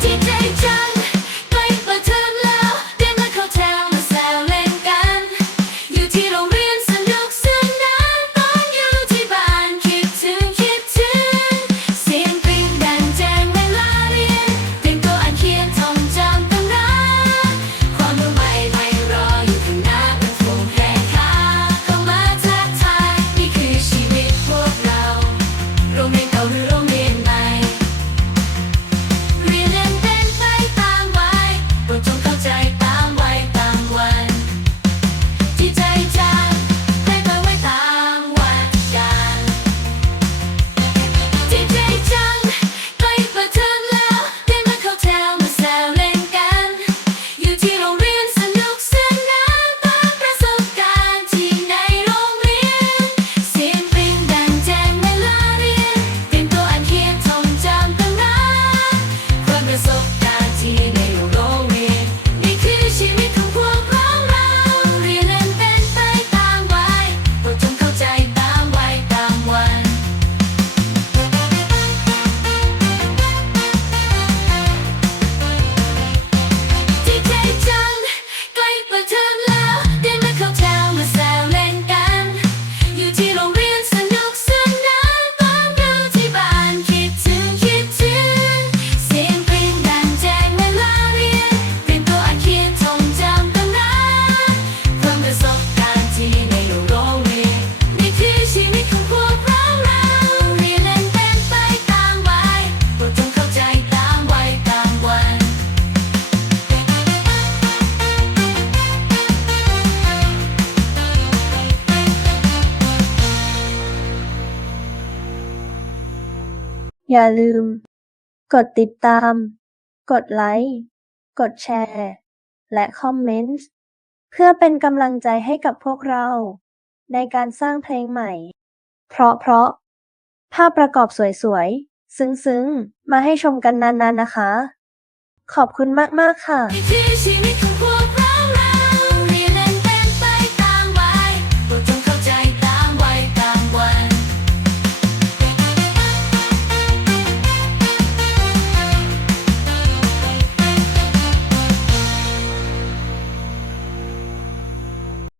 DJ อย่าลืม กดติดตาม กดไลค์ กดแชร์ และคอมเมนต์ เพื่อเป็นกำลังใจให้กับพวกเรา ในการสร้างเพลงใหม่ เพราะๆภาพประกอบสวยๆ ซึ้งๆ มาให้ชมกันนานๆนะคะ ขอบคุณมากๆค่ะ